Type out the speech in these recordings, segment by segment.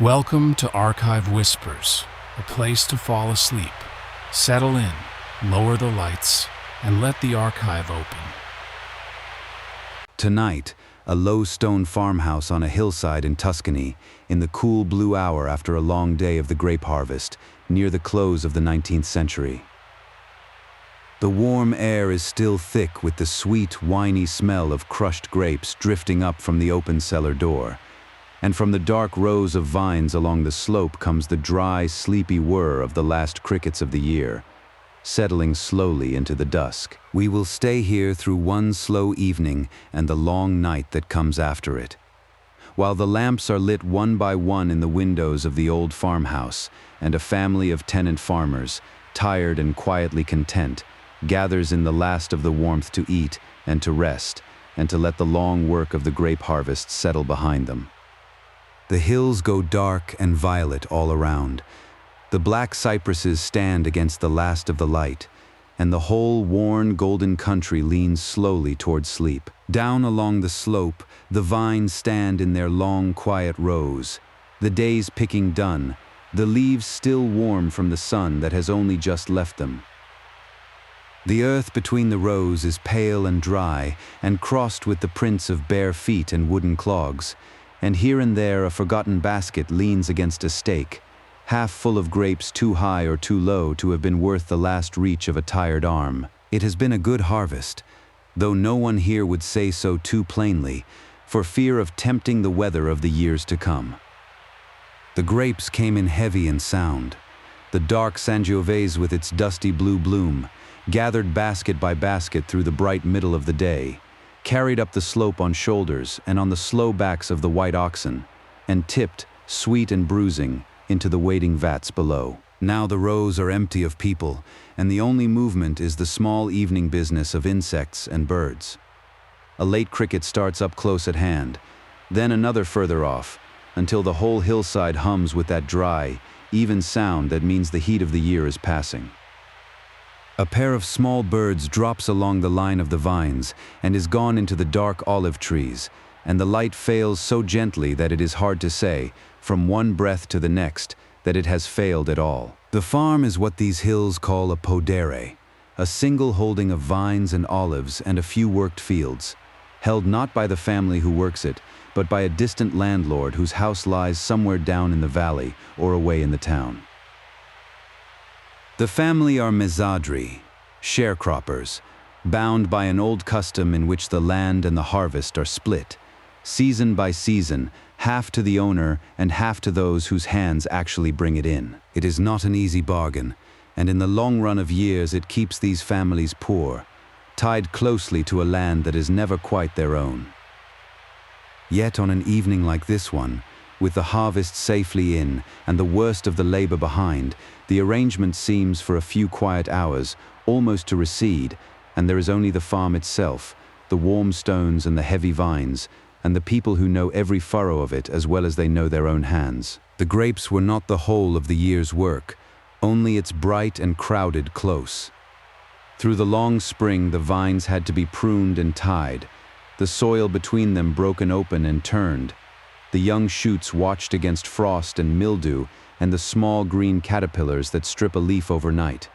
Welcome to Archive Whispers, a place to fall asleep. Settle in, lower the lights, and let the archive open. Tonight, a low stone farmhouse on a hillside in Tuscany, in the cool blue hour after a long day of the grape harvest, near the close of the 19th century. The warm air is still thick with the sweet, winey smell of crushed grapes drifting up from the open cellar door. And from the dark rows of vines along the slope comes the dry, sleepy whir of the last crickets of the year, settling slowly into the dusk. We will stay here through one slow evening and the long night that comes after it. While the lamps are lit one by one in the windows of the old farmhouse, and a family of tenant farmers, tired and quietly content, gathers in the last of the warmth to eat and to rest, and to let the long work of the grape harvest settle behind them. The hills go dark and violet all around. The black cypresses stand against the last of the light, and the whole worn golden country leans slowly toward sleep. Down along the slope, the vines stand in their long, quiet rows, the day's picking done, the leaves still warm from the sun that has only just left them. The earth between the rows is pale and dry, and crossed with the prints of bare feet and wooden clogs, and here and there a forgotten basket leans against a stake, half full of grapes too high or too low to have been worth the last reach of a tired arm. It has been a good harvest, though no one here would say so too plainly, for fear of tempting the weather of the years to come. The grapes came in heavy and sound. The dark Sangiovese with its dusty blue bloom, gathered basket by basket through the bright middle of the day, carried up the slope on shoulders and on the slow backs of the white oxen, and tipped, sweet and bruising, into the waiting vats below. Now the rows are empty of people, and the only movement is the small evening business of insects and birds. A late cricket starts up close at hand, then another further off, until the whole hillside hums with that dry, even sound that means the heat of the year is passing. A pair of small birds drops along the line of the vines and is gone into the dark olive trees, and the light fails so gently that it is hard to say, from one breath to the next, that it has failed at all. The farm is what these hills call a podere, a single holding of vines and olives and a few worked fields, held not by the family who works it, but by a distant landlord whose house lies somewhere down in the valley or away in the town. The family are mezzadri, sharecroppers, bound by an old custom in which the land and the harvest are split, season by season, half to the owner and half to those whose hands actually bring it in. It is not an easy bargain, and in the long run of years it keeps these families poor, tied closely to a land that is never quite their own. Yet on an evening like this one, with the harvest safely in and the worst of the labor behind, the arrangement seems for a few quiet hours almost to recede, and there is only the farm itself, the warm stones and the heavy vines, and the people who know every furrow of it as well as they know their own hands. The grapes were not the whole of the year's work, only its bright and crowded close. Through the long spring the vines had to be pruned and tied, the soil between them broken open and turned, the young shoots watched against frost and mildew and the small green caterpillars that strip a leaf overnight.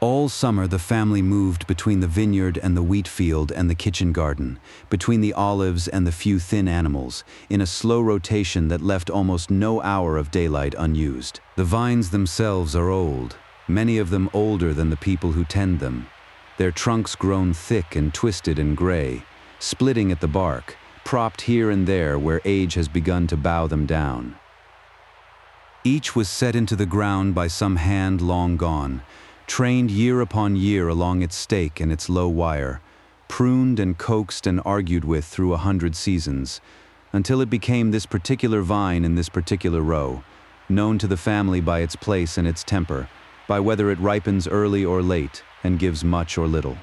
All summer the family moved between the vineyard and the wheat field and the kitchen garden, between the olives and the few thin animals, in a slow rotation that left almost no hour of daylight unused. The vines themselves are old, many of them older than the people who tend them, their trunks grown thick and twisted and gray, splitting at the bark, propped here and there where age has begun to bow them down. Each was set into the ground by some hand long gone, trained year upon year along its stake and its low wire, pruned and coaxed and argued with through 100 seasons, until it became this particular vine in this particular row, known to the family by its place and its temper, by whether it ripens early or late and gives much or little.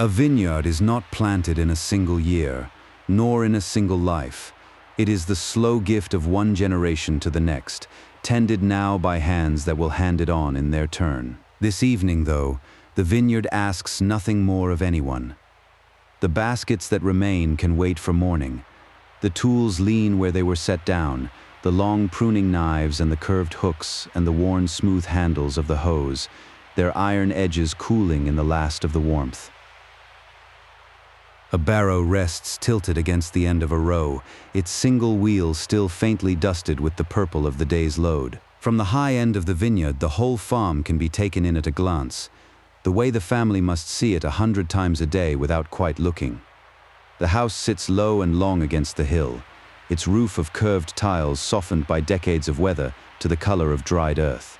A vineyard is not planted in a single year, nor in a single life. It is the slow gift of one generation to the next, tended now by hands that will hand it on in their turn. This evening, though, the vineyard asks nothing more of anyone. The baskets that remain can wait for morning. The tools lean where they were set down, the long pruning knives and the curved hooks and the worn smooth handles of the hoes, their iron edges cooling in the last of the warmth. A barrow rests tilted against the end of a row, its single wheel still faintly dusted with the purple of the day's load. From the high end of the vineyard, the whole farm can be taken in at a glance, the way the family must see it 100 times a day without quite looking. The house sits low and long against the hill, its roof of curved tiles softened by decades of weather to the color of dried earth.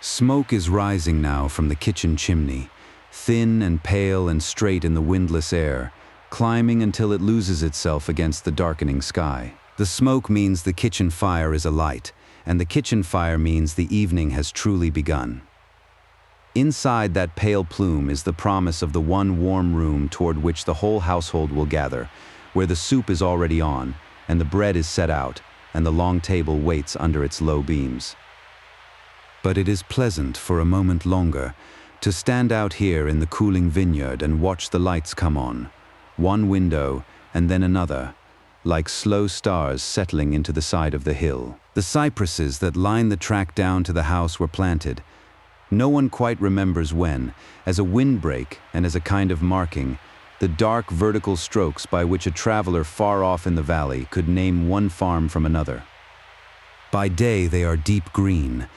Smoke is rising now from the kitchen chimney, thin and pale and straight in the windless air, climbing until it loses itself against the darkening sky. The smoke means the kitchen fire is alight, and the kitchen fire means the evening has truly begun. Inside that pale plume is the promise of the one warm room toward which the whole household will gather, where the soup is already on, and the bread is set out, and the long table waits under its low beams. But it is pleasant for a moment longer to stand out here in the cooling vineyard and watch the lights come on, one window and then another, like slow stars settling into the side of the hill. The cypresses that line the track down to the house were planted. No one quite remembers when, as a windbreak and as a kind of marking, the dark vertical strokes by which a traveler far off in the valley could name one farm from another. By day they are deep green.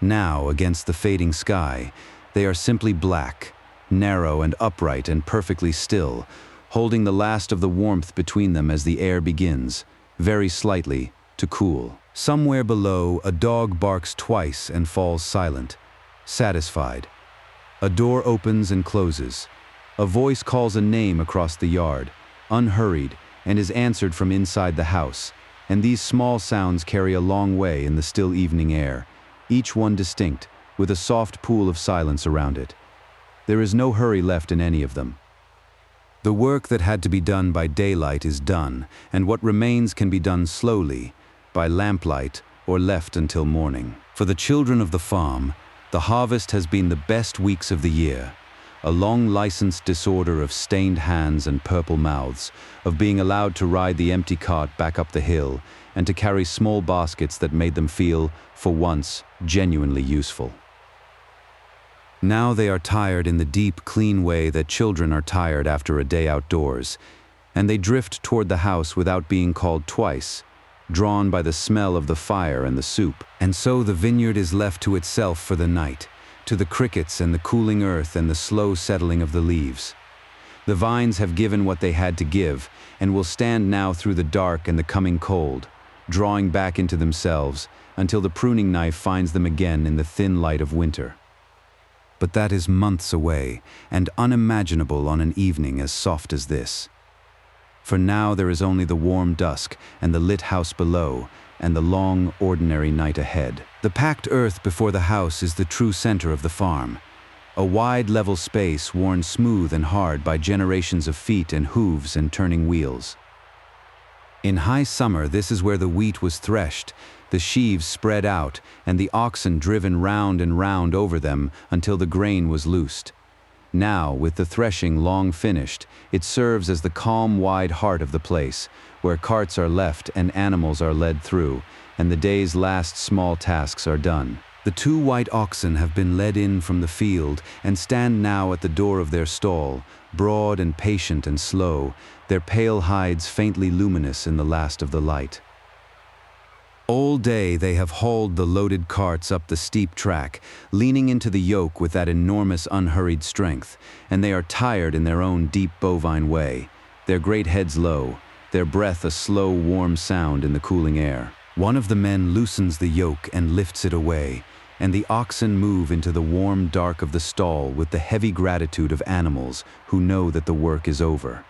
Now, against the fading sky, they are simply black, narrow and upright and perfectly still, holding the last of the warmth between them as the air begins, very slightly, to cool. Somewhere below, a dog barks twice and falls silent, satisfied. A door opens and closes. A voice calls a name across the yard, unhurried, and is answered from inside the house, and these small sounds carry a long way in the still evening air, each one distinct, with a soft pool of silence around it. There is no hurry left in any of them. The work that had to be done by daylight is done, and what remains can be done slowly, by lamplight, or left until morning. For the children of the farm, the harvest has been the best weeks of the year, a long licensed disorder of stained hands and purple mouths, of being allowed to ride the empty cart back up the hill, and to carry small baskets that made them feel, for once, genuinely useful. Now they are tired in the deep, clean way that children are tired after a day outdoors, and they drift toward the house without being called twice, drawn by the smell of the fire and the soup. And so the vineyard is left to itself for the night, to the crickets and the cooling earth and the slow settling of the leaves. The vines have given what they had to give, and will stand now through the dark and the coming cold, drawing back into themselves until the pruning knife finds them again in the thin light of winter. But that is months away, and unimaginable on an evening as soft as this. For now there is only the warm dusk and the lit house below, and the long, ordinary night ahead. The packed earth before the house is the true center of the farm, a wide level space worn smooth and hard by generations of feet and hooves and turning wheels. In high summer, this is where the wheat was threshed, the sheaves spread out, and the oxen driven round and round over them until the grain was loosed. Now, with the threshing long finished, it serves as the calm, wide heart of the place, where carts are left and animals are led through, and the day's last small tasks are done. The 2 white oxen have been led in from the field and stand now at the door of their stall, broad and patient and slow, their pale hides faintly luminous in the last of the light. All day they have hauled the loaded carts up the steep track, leaning into the yoke with that enormous unhurried strength, and they are tired in their own deep bovine way, their great heads low, their breath a slow, warm sound in the cooling air. One of the men loosens the yoke and lifts it away, and the oxen move into the warm dark of the stall with the heavy gratitude of animals who know that the work is over.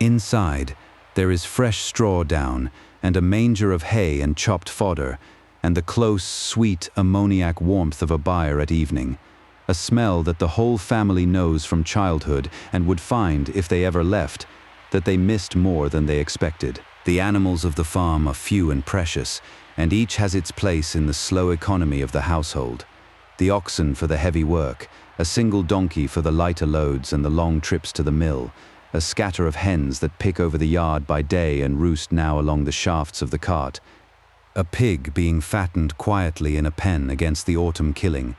Inside, there is fresh straw down, and a manger of hay and chopped fodder, and the close, sweet, ammoniac warmth of a byre at evening, a smell that the whole family knows from childhood and would find, if they ever left, that they missed more than they expected. The animals of the farm are few and precious, and each has its place in the slow economy of the household. The oxen for the heavy work, a single donkey for the lighter loads and the long trips to the mill, a scatter of hens that pick over the yard by day and roost now along the shafts of the cart, a pig being fattened quietly in a pen against the autumn killing,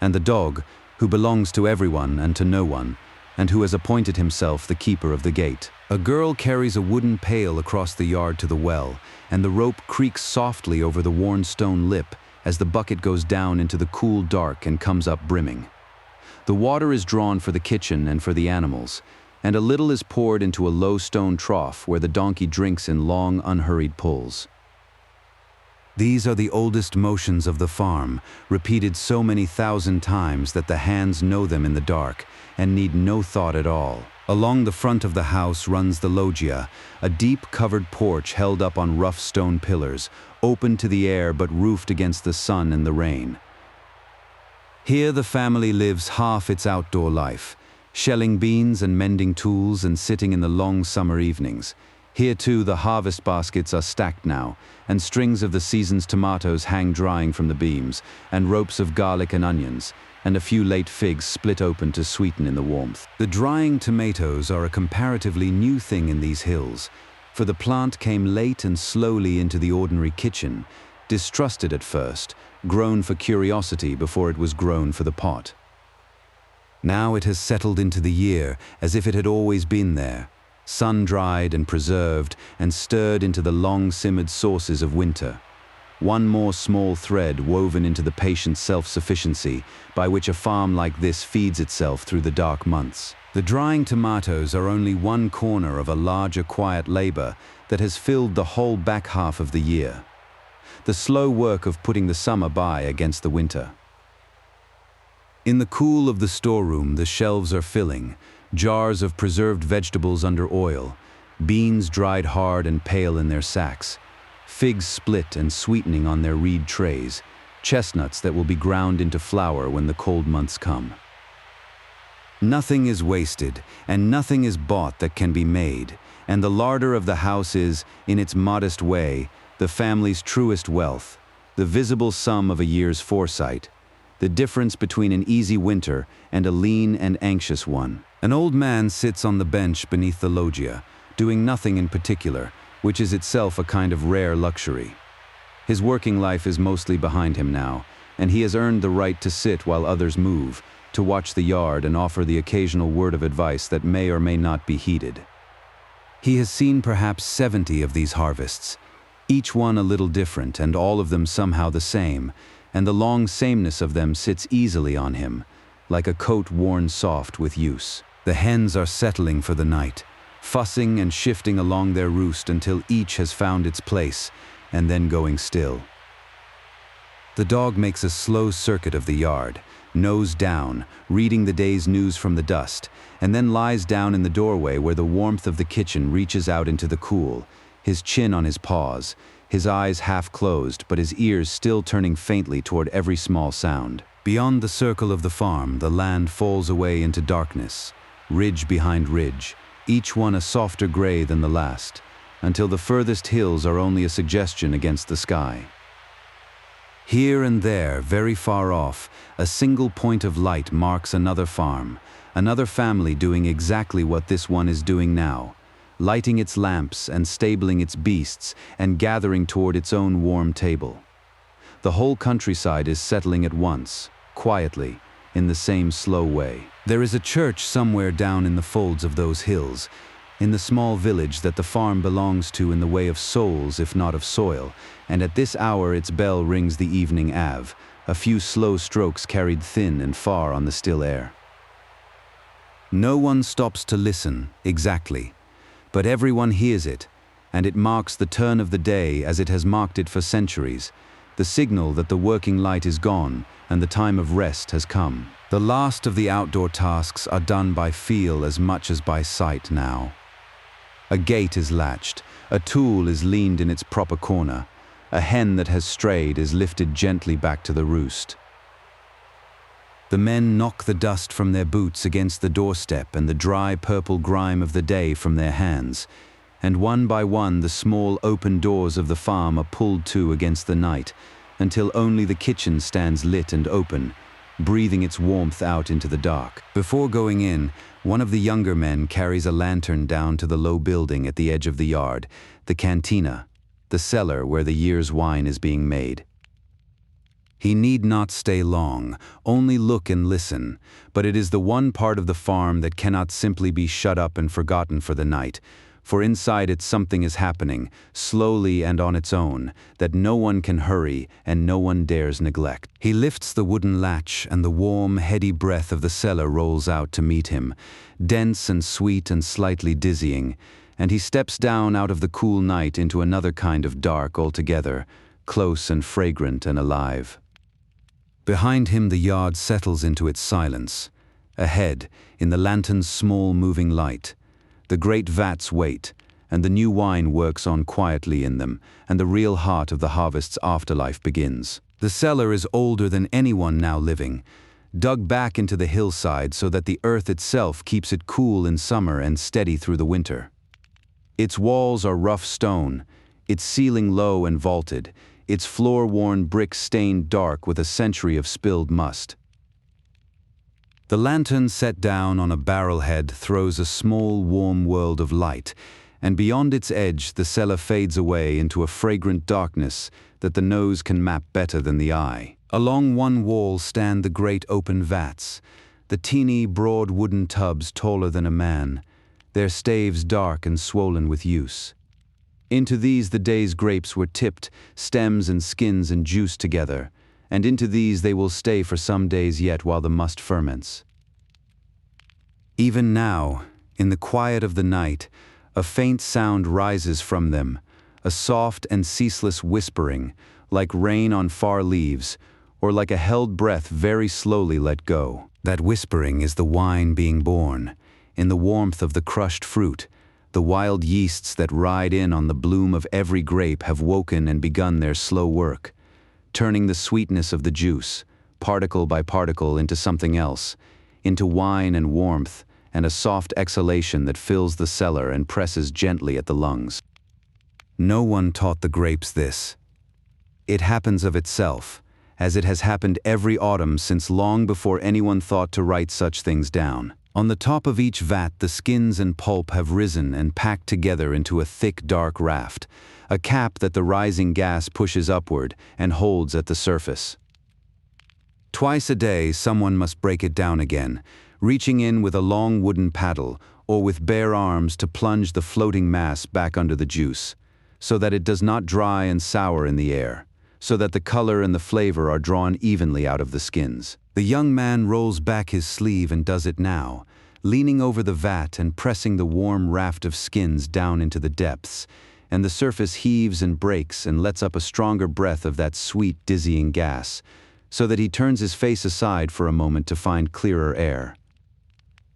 and the dog, who belongs to everyone and to no one, and who has appointed himself the keeper of the gate. A girl carries a wooden pail across the yard to the well, and the rope creaks softly over the worn stone lip as the bucket goes down into the cool dark and comes up brimming. The water is drawn for the kitchen and for the animals, and a little is poured into a low stone trough where the donkey drinks in long, unhurried pulls. These are the oldest motions of the farm, repeated so many thousand times that the hands know them in the dark and need no thought at all. Along the front of the house runs the loggia, a deep covered porch held up on rough stone pillars, open to the air but roofed against the sun and the rain. Here the family lives half its outdoor life, shelling beans and mending tools and sitting in the long summer evenings. Here too the harvest baskets are stacked now, and strings of the season's tomatoes hang drying from the beams, and ropes of garlic and onions, and a few late figs split open to sweeten in the warmth. The drying tomatoes are a comparatively new thing in these hills, for the plant came late and slowly into the ordinary kitchen, distrusted at first, grown for curiosity before it was grown for the pot. Now it has settled into the year as if it had always been there, sun-dried and preserved and stirred into the long-simmered sauces of winter. One more small thread woven into the patient self-sufficiency by which a farm like this feeds itself through the dark months. The drying tomatoes are only one corner of a larger quiet labor that has filled the whole back half of the year. The slow work of putting the summer by against the winter. In the cool of the storeroom, the shelves are filling, jars of preserved vegetables under oil, beans dried hard and pale in their sacks, figs split and sweetening on their reed trays, chestnuts that will be ground into flour when the cold months come. Nothing is wasted, and nothing is bought that can be made, and the larder of the house is, in its modest way, the family's truest wealth, the visible sum of a year's foresight, the difference between an easy winter and a lean and anxious one. An old man sits on the bench beneath the loggia, doing nothing in particular, which is itself a kind of rare luxury. His working life is mostly behind him now, and he has earned the right to sit while others move, to watch the yard and offer the occasional word of advice that may or may not be heeded. He has seen perhaps 70 of these harvests, each one a little different and all of them somehow the same, and the long sameness of them sits easily on him, like a coat worn soft with use. The hens are settling for the night, fussing and shifting along their roost until each has found its place, and then going still. The dog makes a slow circuit of the yard, nose down, reading the day's news from the dust, and then lies down in the doorway where the warmth of the kitchen reaches out into the cool, his chin on his paws, his eyes half closed but his ears still turning faintly toward every small sound. Beyond the circle of the farm, the land falls away into darkness, ridge behind ridge, each one a softer gray than the last, until the furthest hills are only a suggestion against the sky. Here and there, very far off, a single point of light marks another farm, another family doing exactly what this one is doing now, lighting its lamps and stabling its beasts and gathering toward its own warm table. The whole countryside is settling at once, quietly, in the same slow way. There is a church somewhere down in the folds of those hills, in the small village that the farm belongs to in the way of souls if not of soil, and at this hour its bell rings the evening ave, a few slow strokes carried thin and far on the still air. No one stops to listen, exactly, but everyone hears it, and it marks the turn of the day as it has marked it for centuries, the signal that the working light is gone and the time of rest has come. The last of the outdoor tasks are done by feel as much as by sight now. A gate is latched, a tool is leaned in its proper corner, a hen that has strayed is lifted gently back to the roost. The men knock the dust from their boots against the doorstep and the dry purple grime of the day from their hands, and one by one the small open doors of the farm are pulled to against the night, until only the kitchen stands lit and open, breathing its warmth out into the dark. Before going in, one of the younger men carries a lantern down to the low building at the edge of the yard, the cantina, the cellar where the year's wine is being made. He need not stay long, only look and listen, but it is the one part of the farm that cannot simply be shut up and forgotten for the night, for inside it something is happening, slowly and on its own, that no one can hurry and no one dares neglect. He lifts the wooden latch and the warm, heady breath of the cellar rolls out to meet him, dense and sweet and slightly dizzying, and he steps down out of the cool night into another kind of dark altogether, close and fragrant and alive. Behind him the yard settles into its silence. Ahead, in the lantern's small moving light, the great vats wait, and the new wine works on quietly in them, and the real heart of the harvest's afterlife begins. The cellar is older than anyone now living, dug back into the hillside so that the earth itself keeps it cool in summer and steady through the winter. Its walls are rough stone, its ceiling low and vaulted, its floor-worn brick stained dark with a century of spilled must. The lantern set down on a barrel head throws a small, warm world of light, and beyond its edge the cellar fades away into a fragrant darkness that the nose can map better than the eye. Along one wall stand the great open vats, the teeny, broad wooden tubs taller than a man, their staves dark and swollen with use. Into these the day's grapes were tipped, stems and skins and juice together, and into these they will stay for some days yet while the must ferments. Even now, in the quiet of the night, a faint sound rises from them, a soft and ceaseless whispering, like rain on far leaves, or like a held breath very slowly let go. That whispering is the wine being born, in the warmth of the crushed fruit. The wild yeasts that ride in on the bloom of every grape have woken and begun their slow work, turning the sweetness of the juice, particle by particle, into something else, into wine and warmth, and a soft exhalation that fills the cellar and presses gently at the lungs. No one taught the grapes this. It happens of itself, as it has happened every autumn since long before anyone thought to write such things down. On the top of each vat the skins and pulp have risen and packed together into a thick dark raft, a cap that the rising gas pushes upward and holds at the surface. Twice a day someone must break it down again, reaching in with a long wooden paddle or with bare arms to plunge the floating mass back under the juice, so that it does not dry and sour in the air, so that the color and the flavor are drawn evenly out of the skins. The young man rolls back his sleeve and does it now, leaning over the vat and pressing the warm raft of skins down into the depths, and the surface heaves and breaks and lets up a stronger breath of that sweet, dizzying gas, so that he turns his face aside for a moment to find clearer air.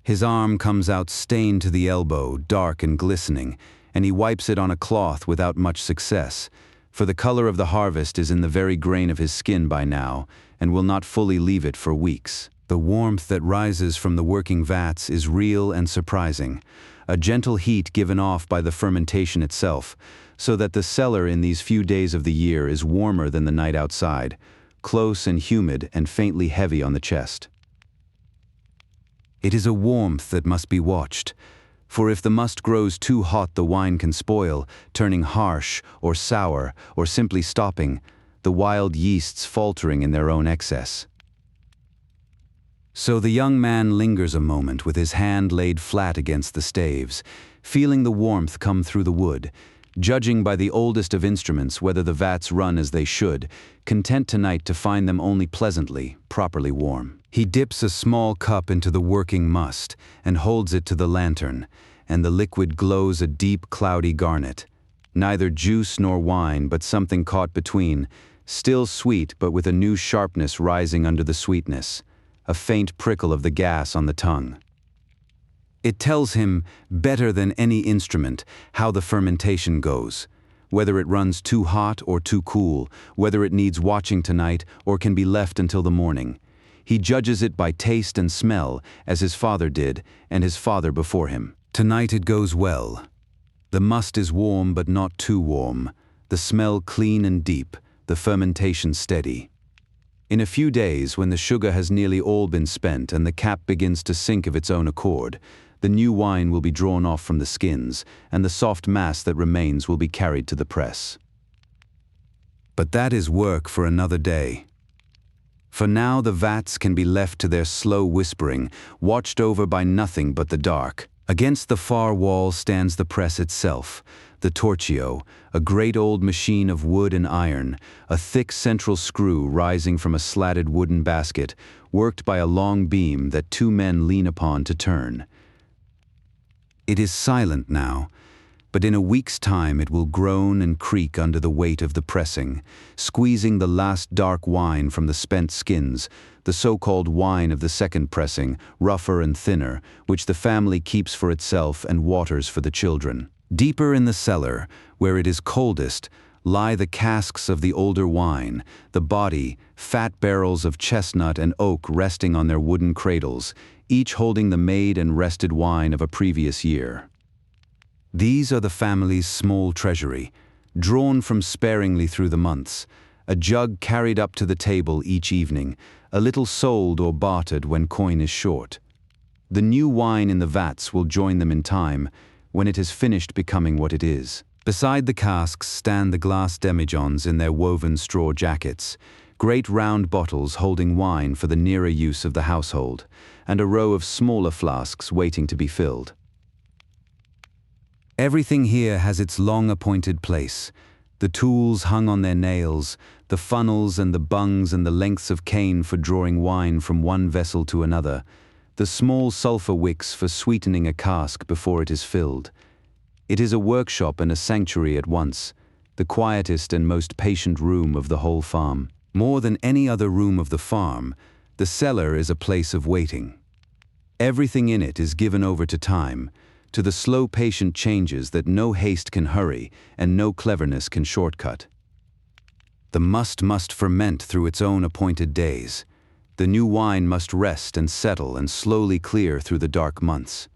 His arm comes out stained to the elbow, dark and glistening, and he wipes it on a cloth without much success, for the color of the harvest is in the very grain of his skin by now, and will not fully leave it for weeks. The warmth that rises from the working vats is real and surprising, a gentle heat given off by the fermentation itself, so that the cellar in these few days of the year is warmer than the night outside, close and humid and faintly heavy on the chest. It is a warmth that must be watched, for if the must grows too hot the wine can spoil, turning harsh or sour or simply stopping, the wild yeasts faltering in their own excess. So the young man lingers a moment with his hand laid flat against the staves, feeling the warmth come through the wood, judging by the oldest of instruments whether the vats run as they should, content tonight to find them only pleasantly, properly warm. He dips a small cup into the working must and holds it to the lantern, and the liquid glows a deep, cloudy garnet. Neither juice nor wine, but something caught between, still sweet but with a new sharpness rising under the sweetness, a faint prickle of the gas on the tongue. It tells him, better than any instrument, how the fermentation goes, whether it runs too hot or too cool, whether it needs watching tonight or can be left until the morning. He judges it by taste and smell, as his father did, and his father before him. Tonight it goes well. The must is warm but not too warm, the smell clean and deep, the fermentation steady. In a few days, when the sugar has nearly all been spent and the cap begins to sink of its own accord, the new wine will be drawn off from the skins, and the soft mass that remains will be carried to the press. But that is work for another day. For now the vats can be left to their slow whispering, watched over by nothing but the dark. Against the far wall stands the press itself, the torchio, a great old machine of wood and iron, a thick central screw rising from a slatted wooden basket, worked by a long beam that two men lean upon to turn. It is silent now, but in a week's time it will groan and creak under the weight of the pressing, squeezing the last dark wine from the spent skins, the so-called wine of the second pressing, rougher and thinner, which the family keeps for itself and waters for the children. Deeper in the cellar, where it is coldest, lie the casks of the older wine, the body, fat barrels of chestnut and oak resting on their wooden cradles, each holding the made and rested wine of a previous year. These are the family's small treasury, drawn from sparingly through the months, a jug carried up to the table each evening, a little sold or bartered when coin is short. The new wine in the vats will join them in time, when it has finished becoming what it is. Beside the casks stand the glass demijohns in their woven straw jackets, great round bottles holding wine for the nearer use of the household, and a row of smaller flasks waiting to be filled. Everything here has its long-appointed place. The tools hung on their nails, the funnels and the bungs and the lengths of cane for drawing wine from one vessel to another, the small sulphur wicks for sweetening a cask before it is filled. It is a workshop and a sanctuary at once, the quietest and most patient room of the whole farm. More than any other room of the farm, the cellar is a place of waiting. Everything in it is given over to time, to the slow patient changes that no haste can hurry and no cleverness can shortcut. The must ferment through its own appointed days. The new wine must rest and settle and slowly clear through the dark months.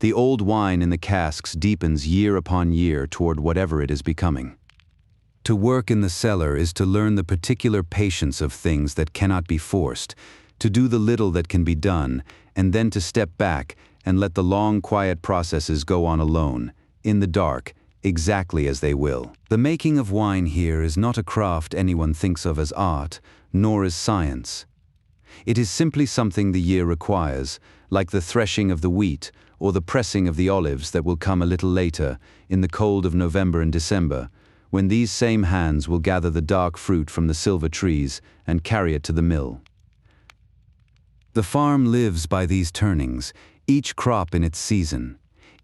The old wine in the casks deepens year upon year toward whatever it is becoming. To work in the cellar is to learn the particular patience of things that cannot be forced, to do the little that can be done, and then to step back and let the long, quiet processes go on alone, in the dark, exactly as they will. The making of wine here is not a craft anyone thinks of as art, nor as science. It is simply something the year requires, like the threshing of the wheat or the pressing of the olives that will come a little later, in the cold of November and December, when these same hands will gather the dark fruit from the silver trees and carry it to the mill. The farm lives by these turnings, each crop in its season,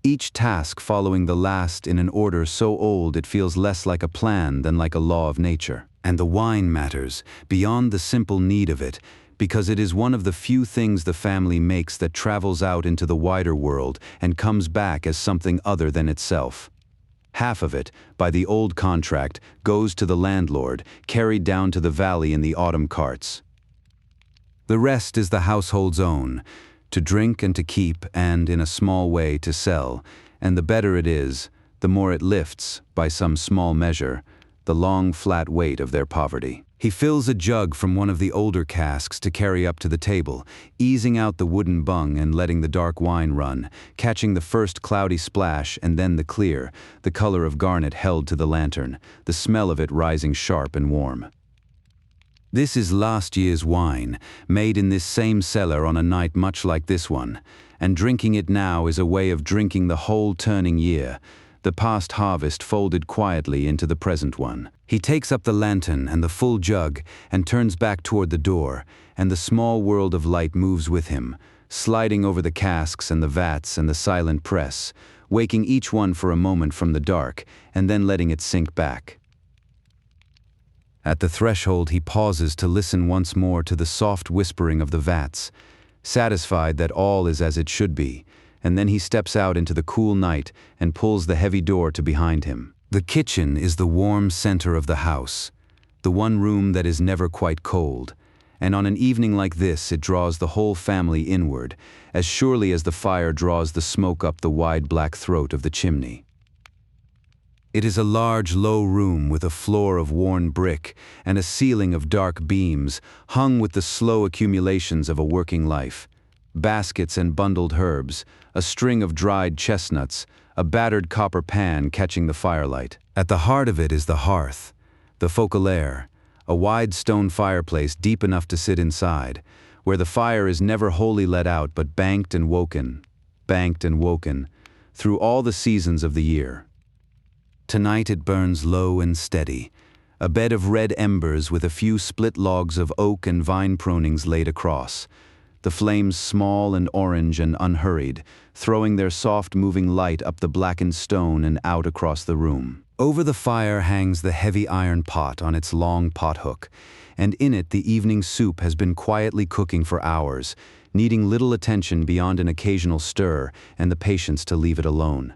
each task following the last in an order so old it feels less like a plan than like a law of nature. And the wine matters, beyond the simple need of it, because it is one of the few things the family makes that travels out into the wider world and comes back as something other than itself. Half of it, by the old contract, goes to the landlord, carried down to the valley in the autumn carts. The rest is the household's own, to drink and to keep and, in a small way, to sell, and the better it is, the more it lifts, by some small measure, the long flat weight of their poverty. He fills a jug from one of the older casks to carry up to the table, easing out the wooden bung and letting the dark wine run, catching the first cloudy splash and then the clear, the color of garnet held to the lantern, the smell of it rising sharp and warm. This is last year's wine, made in this same cellar on a night much like this one, and drinking it now is a way of drinking the whole turning year, the past harvest folded quietly into the present one. He takes up the lantern and the full jug and turns back toward the door, and the small world of light moves with him, sliding over the casks and the vats and the silent press, waking each one for a moment from the dark and then letting it sink back. At the threshold he pauses to listen once more to the soft whispering of the vats, satisfied that all is as it should be, and then he steps out into the cool night and pulls the heavy door to behind him. The kitchen is the warm center of the house, the one room that is never quite cold, and on an evening like this it draws the whole family inward, as surely as the fire draws the smoke up the wide black throat of the chimney. It is a large, low room with a floor of worn brick and a ceiling of dark beams, hung with the slow accumulations of a working life. Baskets and bundled herbs, a string of dried chestnuts, a battered copper pan catching the firelight. At the heart of it is the hearth, the focalaire, a wide stone fireplace deep enough to sit inside, where the fire is never wholly let out but banked and woken, through all the seasons of the year. Tonight it burns low and steady, a bed of red embers with a few split logs of oak and vine pronings laid across, the flames small and orange and unhurried, throwing their soft moving light up the blackened stone and out across the room. Over the fire hangs the heavy iron pot on its long pothook, and in it the evening soup has been quietly cooking for hours, needing little attention beyond an occasional stir and the patience to leave it alone.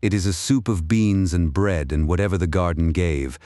It is a soup of beans and bread and whatever the garden gave,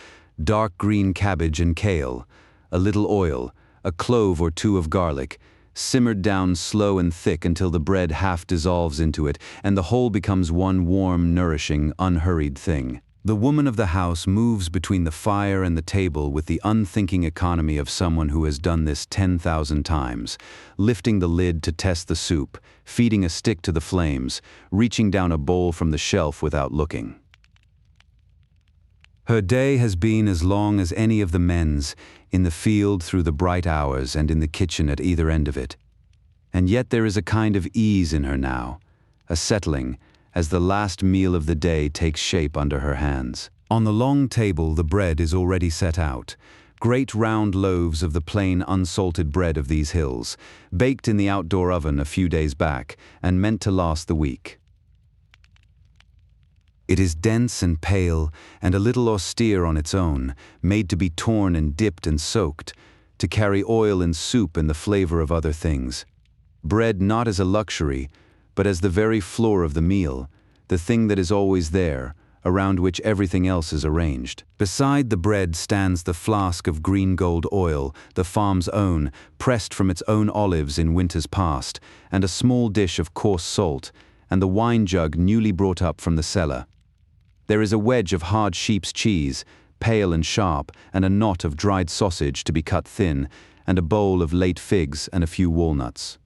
dark green cabbage and kale, a little oil, a clove or two of garlic, simmered down slow and thick until the bread half dissolves into it and the whole becomes one warm, nourishing, unhurried thing. The woman of the house moves between the fire and the table with the unthinking economy of someone who has done this 10,000 times, lifting the lid to test the soup, feeding a stick to the flames, reaching down a bowl from the shelf without looking. Her day has been as long as any of the men's, in the field through the bright hours and in the kitchen at either end of it. And yet there is a kind of ease in her now, a settling, as the last meal of the day takes shape under her hands. On the long table the bread is already set out, great round loaves of the plain unsalted bread of these hills, baked in the outdoor oven a few days back and meant to last the week. It is dense and pale and a little austere on its own, made to be torn and dipped and soaked, to carry oil and soup and the flavor of other things. Bread not as a luxury, but as the very floor of the meal, the thing that is always there, around which everything else is arranged. Beside the bread stands the flask of green gold oil, the farm's own, pressed from its own olives in winters past, and a small dish of coarse salt, and the wine jug newly brought up from the cellar. There is a wedge of hard sheep's cheese, pale and sharp, and a knot of dried sausage to be cut thin, and a bowl of late figs and a few walnuts.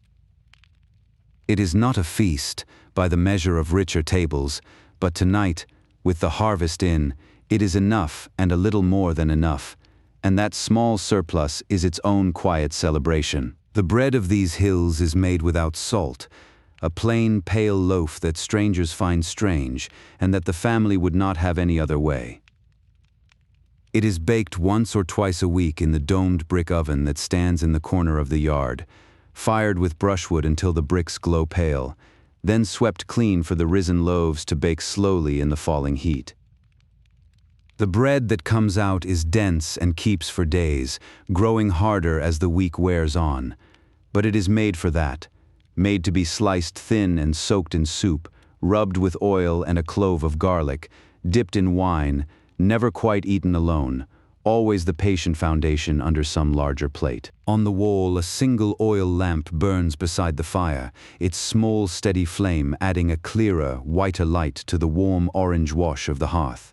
It is not a feast, by the measure of richer tables, but tonight, with the harvest in, it is enough and a little more than enough, and that small surplus is its own quiet celebration. The bread of these hills is made without salt, a plain, pale loaf that strangers find strange, and that the family would not have any other way. It is baked once or twice a week in the domed brick oven that stands in the corner of the yard, fired with brushwood until the bricks glow pale, then swept clean for the risen loaves to bake slowly in the falling heat. The bread that comes out is dense and keeps for days, growing harder as the week wears on, but it is made for that, made to be sliced thin and soaked in soup, rubbed with oil and a clove of garlic, dipped in wine, never quite eaten alone, always the patient foundation under some larger plate. On the wall, a single oil lamp burns beside the fire, its small, steady flame adding a clearer, whiter light to the warm orange wash of the hearth.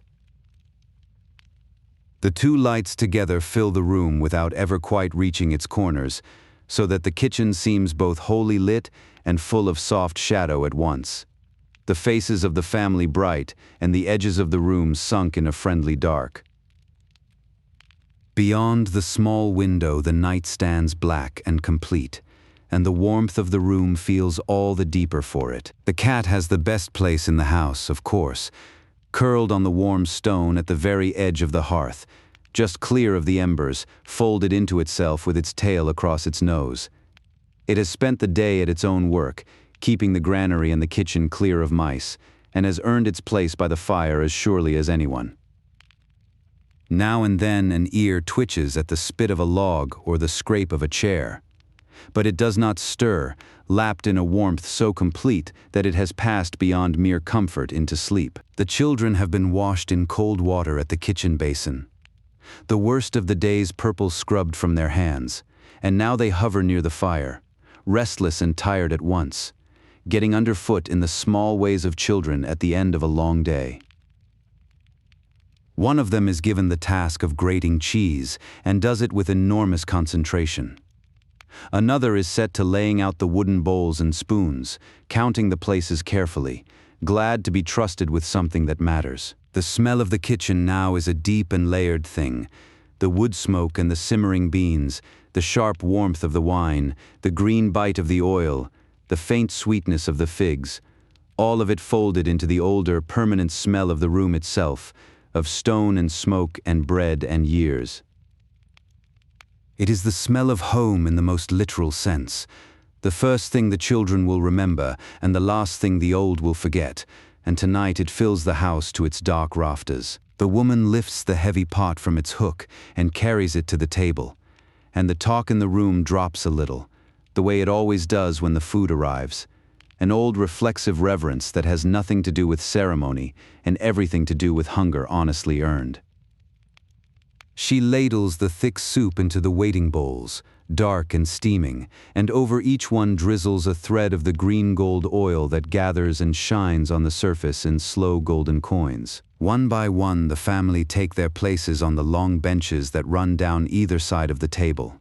The two lights together fill the room without ever quite reaching its corners, so that the kitchen seems both wholly lit and full of soft shadow at once. The faces of the family bright, and the edges of the room sunk in a friendly dark. Beyond the small window the night stands black and complete, and the warmth of the room feels all the deeper for it. The cat has the best place in the house, of course, curled on the warm stone at the very edge of the hearth, just clear of the embers, folded into itself with its tail across its nose. It has spent the day at its own work, keeping the granary and the kitchen clear of mice, and has earned its place by the fire as surely as anyone. Now and then an ear twitches at the spit of a log or the scrape of a chair, but it does not stir, lapped in a warmth so complete that it has passed beyond mere comfort into sleep. The children have been washed in cold water at the kitchen basin, the worst of the day's purple scrubbed from their hands, and now they hover near the fire, restless and tired at once, getting underfoot in the small ways of children at the end of a long day. One of them is given the task of grating cheese and does it with enormous concentration. Another is set to laying out the wooden bowls and spoons, counting the places carefully, glad to be trusted with something that matters. The smell of the kitchen now is a deep and layered thing. The wood smoke and the simmering beans, the sharp warmth of the wine, the green bite of the oil, the faint sweetness of the figs, all of it folded into the older, permanent smell of the room itself, of stone and smoke and bread and years. It is the smell of home in the most literal sense. The first thing the children will remember, and the last thing the old will forget, and tonight it fills the house to its dark rafters. The woman lifts the heavy pot from its hook and carries it to the table, and the talk in the room drops a little, the way it always does when the food arrives. An old reflexive reverence that has nothing to do with ceremony and everything to do with hunger honestly earned. She ladles the thick soup into the waiting bowls, dark and steaming, and over each one drizzles a thread of the green gold oil that gathers and shines on the surface in slow golden coins. One by one, the family take their places on the long benches that run down either side of the table.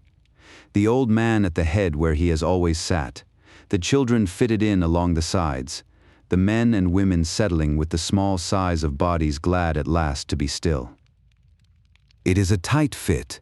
The old man at the head where he has always sat, the children fitted in along the sides, the men and women settling with the small size of bodies glad at last to be still. It is a tight fit,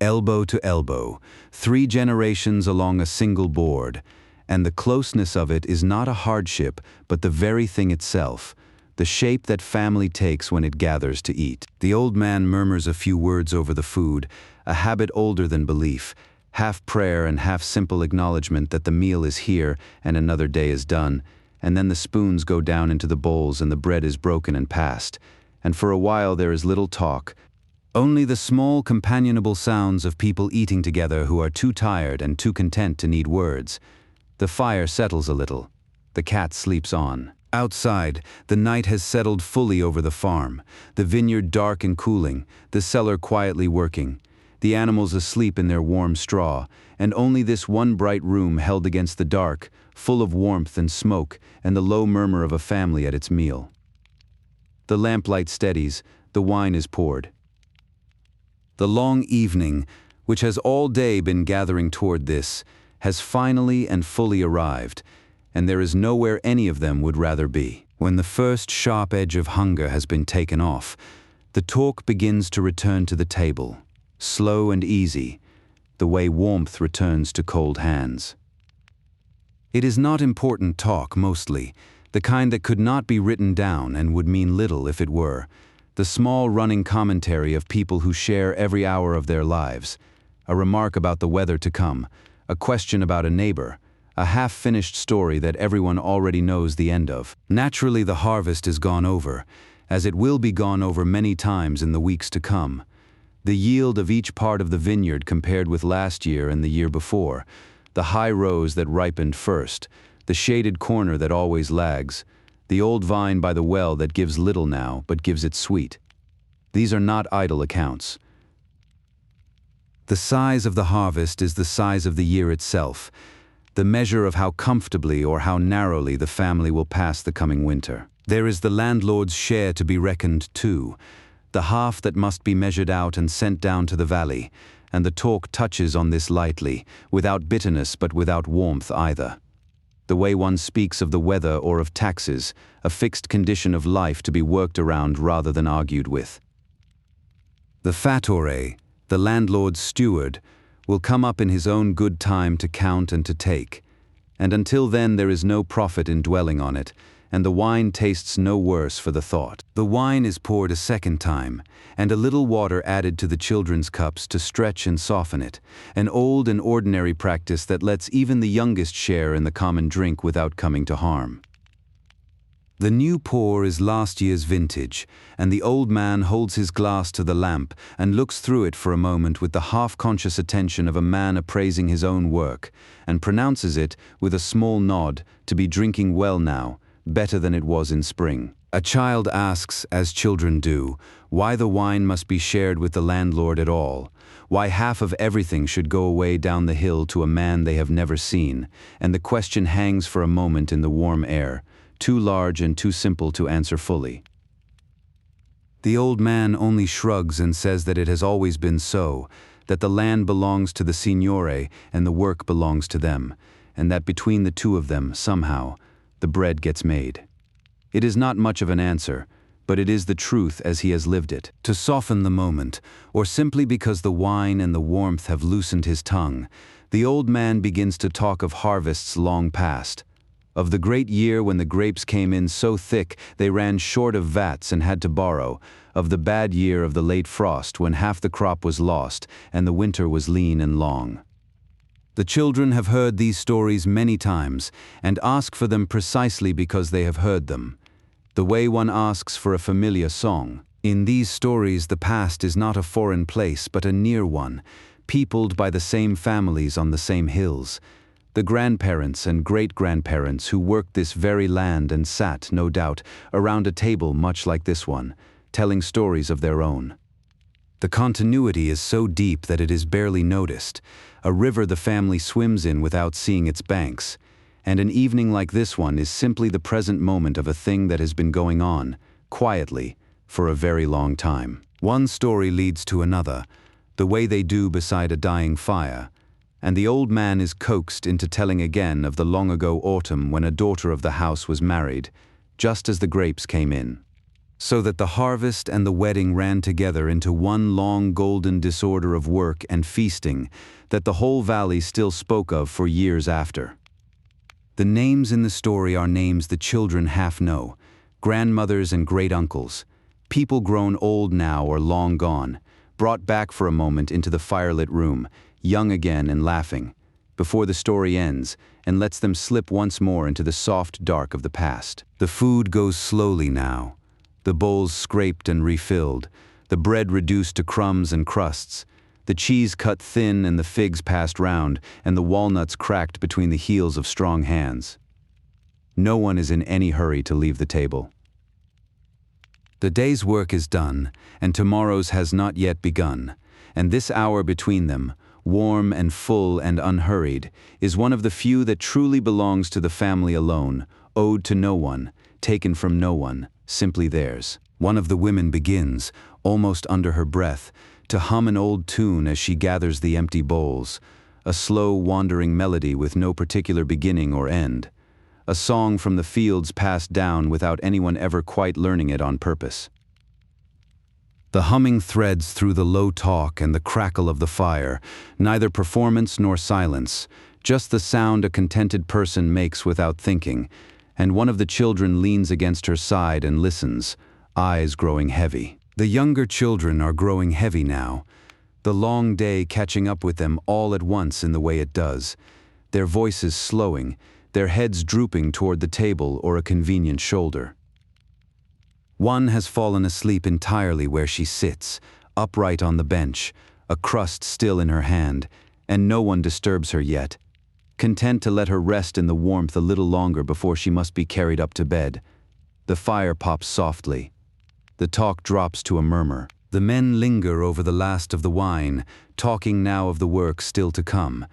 elbow to elbow, 3 generations along a single board, and the closeness of it is not a hardship, but the very thing itself, the shape that family takes when it gathers to eat. The old man murmurs a few words over the food, a habit older than belief, half prayer and half simple acknowledgement that the meal is here and another day is done, and then the spoons go down into the bowls and the bread is broken and passed, and for a while there is little talk, only the small companionable sounds of people eating together who are too tired and too content to need words. The fire settles a little. The cat sleeps on. Outside, the night has settled fully over the farm, the vineyard dark and cooling, the cellar quietly working, the animals asleep in their warm straw, and only this one bright room held against the dark, full of warmth and smoke and the low murmur of a family at its meal. The lamplight steadies, the wine is poured. The long evening, which has all day been gathering toward this, has finally and fully arrived, and there is nowhere any of them would rather be. When the first sharp edge of hunger has been taken off, the talk begins to return to the table, slow and easy, the way warmth returns to cold hands. It is not important talk mostly, the kind that could not be written down and would mean little if it were, the small running commentary of people who share every hour of their lives, a remark about the weather to come, a question about a neighbor, a half-finished story that everyone already knows the end of. Naturally, the harvest is gone over, as it will be gone over many times in the weeks to come. The yield of each part of the vineyard compared with last year and the year before, the high rows that ripened first, the shaded corner that always lags, the old vine by the well that gives little now but gives it sweet. These are not idle accounts. The size of the harvest is the size of the year itself, the measure of how comfortably or how narrowly the family will pass the coming winter. There is the landlord's share to be reckoned too, the half that must be measured out and sent down to the valley, and the talk touches on this lightly, without bitterness but without warmth either. The way one speaks of the weather or of taxes, a fixed condition of life to be worked around rather than argued with. The fattore, the landlord's steward, will come up in his own good time to count and to take, and until then there is no profit in dwelling on it, and the wine tastes no worse for the thought. The wine is poured a second time, and a little water added to the children's cups to stretch and soften it, an old and ordinary practice that lets even the youngest share in the common drink without coming to harm. The new pour is last year's vintage, and the old man holds his glass to the lamp and looks through it for a moment with the half-conscious attention of a man appraising his own work, and pronounces it, with a small nod, to be drinking well now, better than it was in spring. A child asks, as children do, why the wine must be shared with the landlord at all, why half of everything should go away down the hill to a man they have never seen, and the question hangs for a moment in the warm air, too large and too simple to answer fully. The old man only shrugs and says that it has always been so, that the land belongs to the signore and the work belongs to them, and that between the two of them, somehow, the bread gets made. It is not much of an answer, but it is the truth as he has lived it. To soften the moment, or simply because the wine and the warmth have loosened his tongue, the old man begins to talk of harvests long past, of the great year when the grapes came in so thick they ran short of vats and had to borrow, of the bad year of the late frost when half the crop was lost and the winter was lean and long. The children have heard these stories many times and ask for them precisely because they have heard them, the way one asks for a familiar song. In these stories the past is not a foreign place but a near one, peopled by the same families on the same hills, the grandparents and great-grandparents who worked this very land and sat, no doubt, around a table much like this one, telling stories of their own. The continuity is so deep that it is barely noticed, a river the family swims in without seeing its banks, and an evening like this one is simply the present moment of a thing that has been going on, quietly, for a very long time. One story leads to another, the way they do beside a dying fire, and the old man is coaxed into telling again of the long-ago autumn when a daughter of the house was married, just as the grapes came in, so that the harvest and the wedding ran together into one long golden disorder of work and feasting that the whole valley still spoke of for years after. The names in the story are names the children half know, grandmothers and great-uncles, people grown old now or long gone, brought back for a moment into the firelit room, young again and laughing, before the story ends and lets them slip once more into the soft dark of the past. The food goes slowly now, the bowls scraped and refilled, the bread reduced to crumbs and crusts, the cheese cut thin and the figs passed round, and the walnuts cracked between the heels of strong hands. No one is in any hurry to leave the table. The day's work is done, and tomorrow's has not yet begun, and this hour between them, warm and full and unhurried, is one of the few that truly belongs to the family alone, owed to no one, taken from no one, simply theirs. One of the women begins, almost under her breath, to hum an old tune as she gathers the empty bowls, a slow, wandering melody with no particular beginning or end, a song from the fields passed down without anyone ever quite learning it on purpose. The humming threads through the low talk and the crackle of the fire, neither performance nor silence, just the sound a contented person makes without thinking, and one of the children leans against her side and listens, eyes growing heavy. The younger children are growing heavy now, the long day catching up with them all at once in the way it does, their voices slowing, their heads drooping toward the table or a convenient shoulder. One has fallen asleep entirely where she sits, upright on the bench, a crust still in her hand, and no one disturbs her yet, content to let her rest in the warmth a little longer before she must be carried up to bed. The fire pops softly. The talk drops to a murmur. The men linger over the last of the wine, talking now of the work still to come,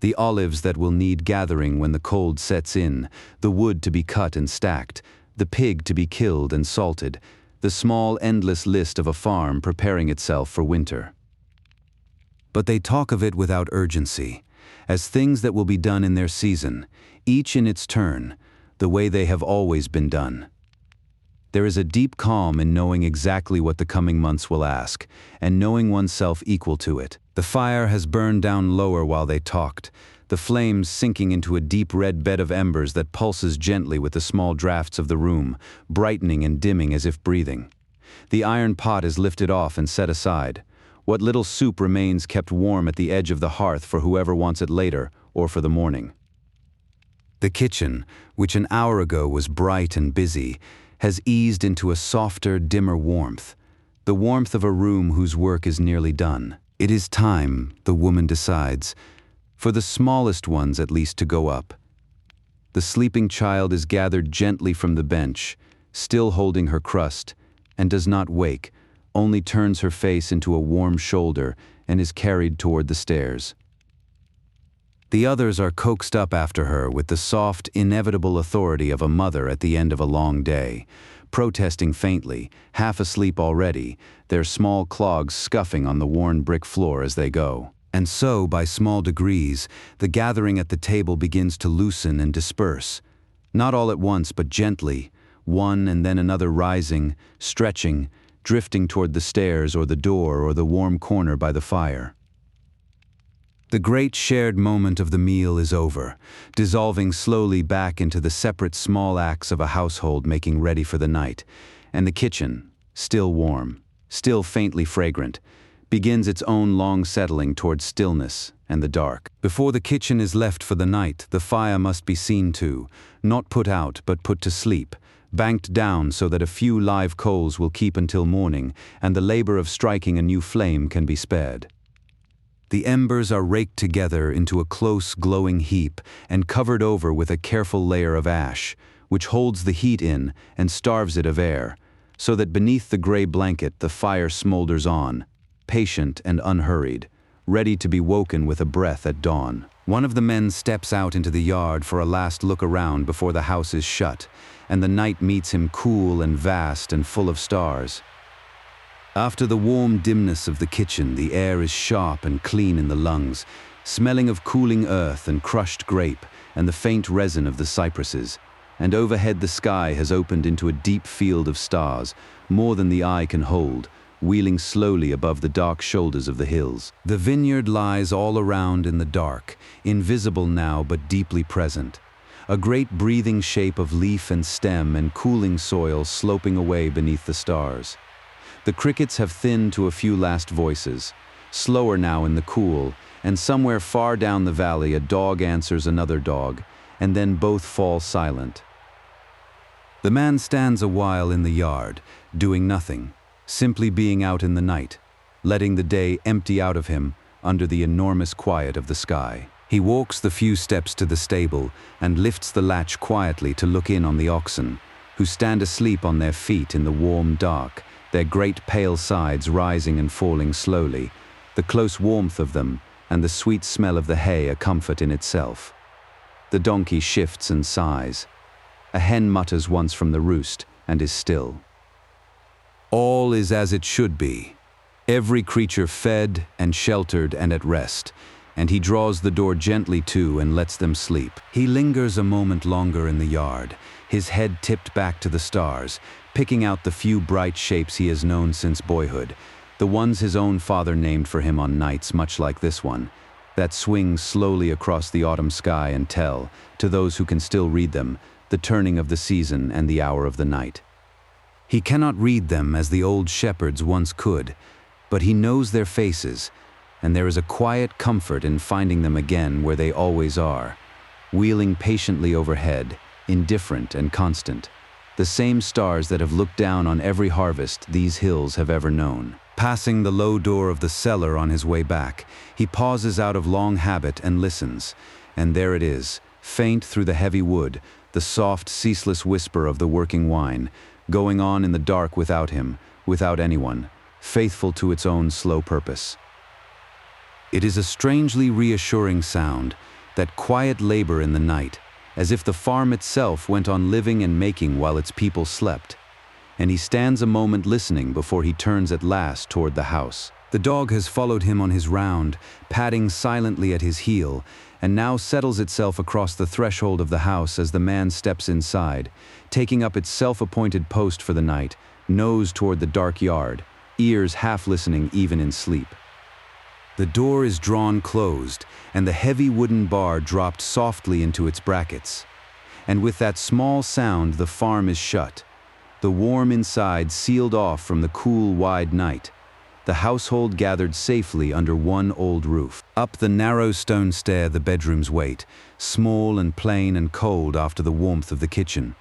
the olives that will need gathering when the cold sets in, the wood to be cut and stacked, the pig to be killed and salted, the small endless list of a farm preparing itself for winter. But they talk of it without urgency, as things that will be done in their season, each in its turn, the way they have always been done. There is a deep calm in knowing exactly what the coming months will ask, and knowing oneself equal to it. The fire has burned down lower while they talked, the flames sinking into a deep red bed of embers that pulses gently with the small draughts of the room, brightening and dimming as if breathing. The iron pot is lifted off and set aside. What little soup remains kept warm at the edge of the hearth for whoever wants it later or for the morning. The kitchen, which an hour ago was bright and busy, has eased into a softer, dimmer warmth, the warmth of a room whose work is nearly done. It is time, the woman decides, for the smallest ones at least to go up. The sleeping child is gathered gently from the bench, still holding her crust, and does not wake, only turns her face into a warm shoulder and is carried toward the stairs. The others are coaxed up after her with the soft, inevitable authority of a mother at the end of a long day, protesting faintly, half asleep already, their small clogs scuffing on the worn brick floor as they go. And so, by small degrees, the gathering at the table begins to loosen and disperse. Not all at once, but gently, one and then another rising, stretching, drifting toward the stairs or the door or the warm corner by the fire. The great shared moment of the meal is over, dissolving slowly back into the separate small acts of a household making ready for the night, and the kitchen, still warm, still faintly fragrant, begins its own long settling towards stillness and the dark. Before the kitchen is left for the night, the fire must be seen to, not put out but put to sleep, banked down so that a few live coals will keep until morning, and the labor of striking a new flame can be spared. The embers are raked together into a close, glowing heap and covered over with a careful layer of ash, which holds the heat in and starves it of air, so that beneath the gray blanket the fire smolders on, patient and unhurried, ready to be woken with a breath at dawn. One of the men steps out into the yard for a last look around before the house is shut, and the night meets him cool and vast and full of stars. After the warm dimness of the kitchen, the air is sharp and clean in the lungs, smelling of cooling earth and crushed grape and the faint resin of the cypresses, and overhead the sky has opened into a deep field of stars, more than the eye can hold, wheeling slowly above the dark shoulders of the hills. The vineyard lies all around in the dark, invisible now but deeply present, a great breathing shape of leaf and stem and cooling soil sloping away beneath the stars. The crickets have thinned to a few last voices, slower now in the cool, and somewhere far down the valley a dog answers another dog, and then both fall silent. The man stands a while in the yard, doing nothing, simply being out in the night, letting the day empty out of him under the enormous quiet of the sky. He walks the few steps to the stable and lifts the latch quietly to look in on the oxen, who stand asleep on their feet in the warm dark, their great pale sides rising and falling slowly, the close warmth of them and the sweet smell of the hay a comfort in itself. The donkey shifts and sighs. A hen mutters once from the roost and is still. All is as it should be, every creature fed and sheltered and at rest, and he draws the door gently to and lets them sleep. He lingers a moment longer in the yard, his head tipped back to the stars, picking out the few bright shapes he has known since boyhood, the ones his own father named for him on nights much like this one, that swing slowly across the autumn sky and tell, to those who can still read them, the turning of the season and the hour of the night. He cannot read them as the old shepherds once could, but he knows their faces, and there is a quiet comfort in finding them again where they always are, wheeling patiently overhead, indifferent and constant, the same stars that have looked down on every harvest these hills have ever known. Passing the low door of the cellar on his way back, he pauses out of long habit and listens, and there it is, faint through the heavy wood, the soft, ceaseless whisper of the working wine, going on in the dark without him, without anyone, faithful to its own slow purpose. It is a strangely reassuring sound, that quiet labor in the night, as if the farm itself went on living and making while its people slept. And he stands a moment listening before he turns at last toward the house. The dog has followed him on his round, padding silently at his heel, and now settles itself across the threshold of the house as the man steps inside, taking up its self-appointed post for the night, nose toward the dark yard, ears half listening even in sleep. The door is drawn closed, and the heavy wooden bar dropped softly into its brackets. And with that small sound the farm is shut, the warm inside sealed off from the cool, wide night, the household gathered safely under one old roof. Up the narrow stone stair the bedrooms wait, small and plain and cold after the warmth of the kitchen.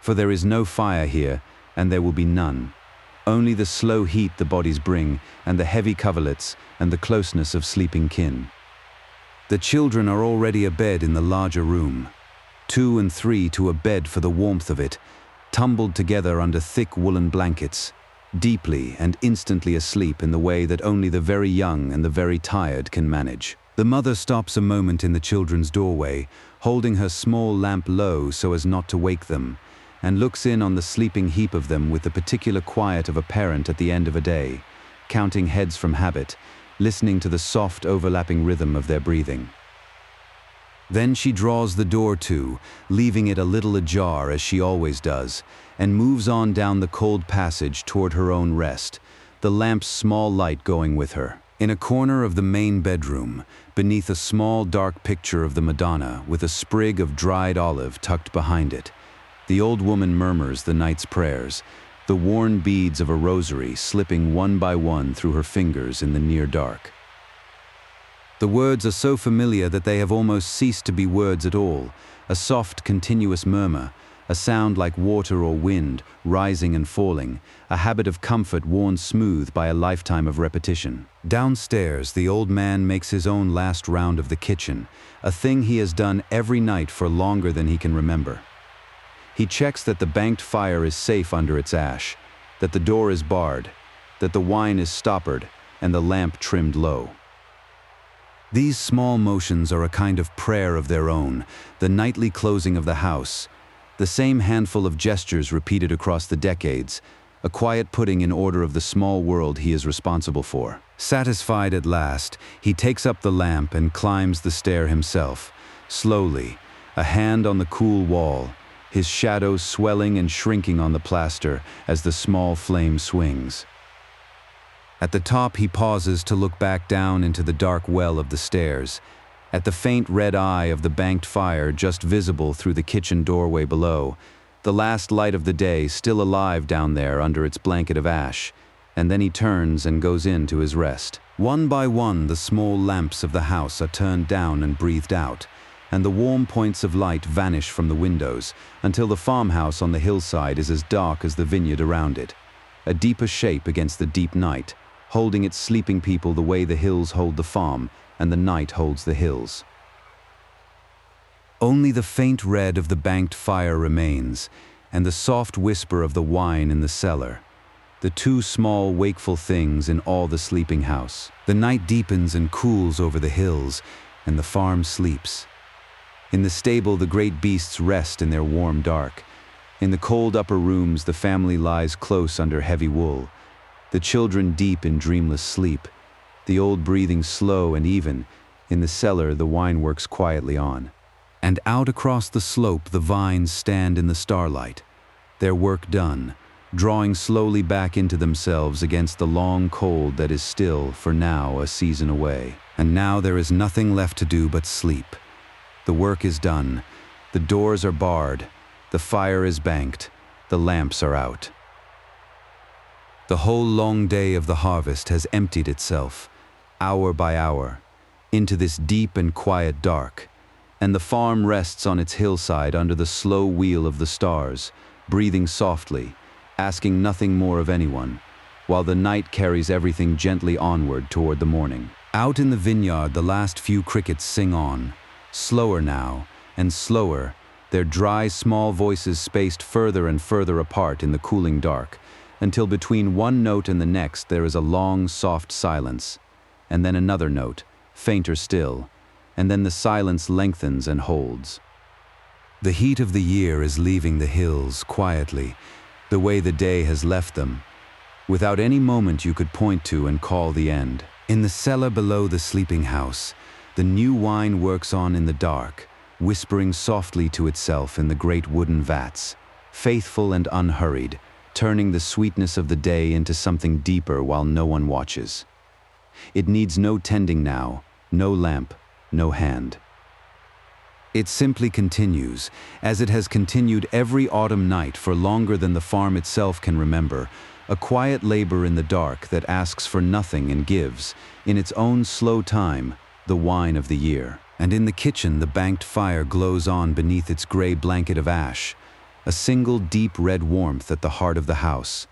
For there is no fire here, and there will be none. Only the slow heat the bodies bring, and the heavy coverlets, and the closeness of sleeping kin. The children are already abed in the larger room, 2 and 3 to a bed for the warmth of it, tumbled together under thick woolen blankets, deeply and instantly asleep in the way that only the very young and the very tired can manage. The mother stops a moment in the children's doorway, holding her small lamp low so as not to wake them, and looks in on the sleeping heap of them with the particular quiet of a parent at the end of a day, counting heads from habit, listening to the soft overlapping rhythm of their breathing. Then she draws the door to, leaving it a little ajar as she always does, and moves on down the cold passage toward her own rest, the lamp's small light going with her. In a corner of the main bedroom, beneath a small dark picture of the Madonna with a sprig of dried olive tucked behind it, the old woman murmurs the night's prayers, the worn beads of a rosary slipping one by one through her fingers in the near dark. The words are so familiar that they have almost ceased to be words at all, a soft, continuous murmur, a sound like water or wind, rising and falling, a habit of comfort worn smooth by a lifetime of repetition. Downstairs, the old man makes his own last round of the kitchen, a thing he has done every night for longer than he can remember. He checks that the banked fire is safe under its ash, that the door is barred, that the wine is stoppered, and the lamp trimmed low. These small motions are a kind of prayer of their own, the nightly closing of the house, the same handful of gestures repeated across the decades, a quiet putting in order of the small world he is responsible for. Satisfied at last, he takes up the lamp and climbs the stair himself, slowly, a hand on the cool wall, his shadow swelling and shrinking on the plaster as the small flame swings. At the top he pauses to look back down into the dark well of the stairs, at the faint red eye of the banked fire just visible through the kitchen doorway below, the last light of the day still alive down there under its blanket of ash, and then he turns and goes in to his rest. One by one the small lamps of the house are turned down and breathed out, and the warm points of light vanish from the windows until the farmhouse on the hillside is as dark as the vineyard around it, a deeper shape against the deep night, holding its sleeping people the way the hills hold the farm and the night holds the hills. Only the faint red of the banked fire remains, and the soft whisper of the wine in the cellar, the two small wakeful things in all the sleeping house. The night deepens and cools over the hills, and the farm sleeps. In the stable the great beasts rest in their warm dark. In the cold upper rooms the family lies close under heavy wool, the children deep in dreamless sleep, the old breathing slow and even. In the cellar the wine works quietly on. And out across the slope the vines stand in the starlight, their work done, drawing slowly back into themselves against the long cold that is still, for now, a season away. And now there is nothing left to do but sleep. The work is done, the doors are barred, the fire is banked, the lamps are out. The whole long day of the harvest has emptied itself, hour by hour, into this deep and quiet dark, and the farm rests on its hillside under the slow wheel of the stars, breathing softly, asking nothing more of anyone, while the night carries everything gently onward toward the morning. Out in the vineyard the last few crickets sing on, slower now, and slower, their dry small voices spaced further and further apart in the cooling dark, until between one note and the next there is a long, soft silence, and then another note, fainter still, and then the silence lengthens and holds. The heat of the year is leaving the hills quietly, the way the day has left them, without any moment you could point to and call the end. In the cellar below the sleeping house, the new wine works on in the dark, whispering softly to itself in the great wooden vats, faithful and unhurried, turning the sweetness of the day into something deeper while no one watches. It needs no tending now, no lamp, no hand. It simply continues, as it has continued every autumn night for longer than the farm itself can remember, a quiet labor in the dark that asks for nothing and gives, in its own slow time, the wine of the year. And in the kitchen the banked fire glows on beneath its gray blanket of ash, a single deep red warmth at the heart of the house,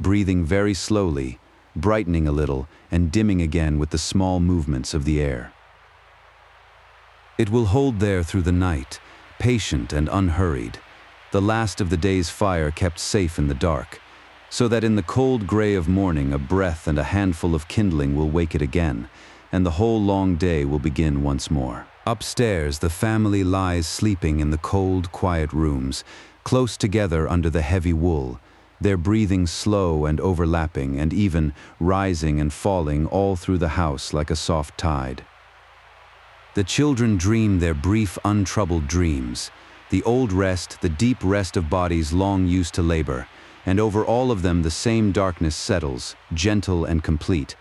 breathing very slowly, brightening a little and dimming again with the small movements of the air. It will hold there through the night, patient and unhurried, the last of the day's fire kept safe in the dark, so that in the cold gray of morning a breath and a handful of kindling will wake it again, and the whole long day will begin once more. Upstairs, the family lies sleeping in the cold, quiet rooms, close together under the heavy wool, their breathing slow and overlapping and even rising and falling all through the house like a soft tide. The children dream their brief, untroubled dreams, the old rest, the deep rest of bodies long used to labor, and over all of them the same darkness settles, gentle and complete,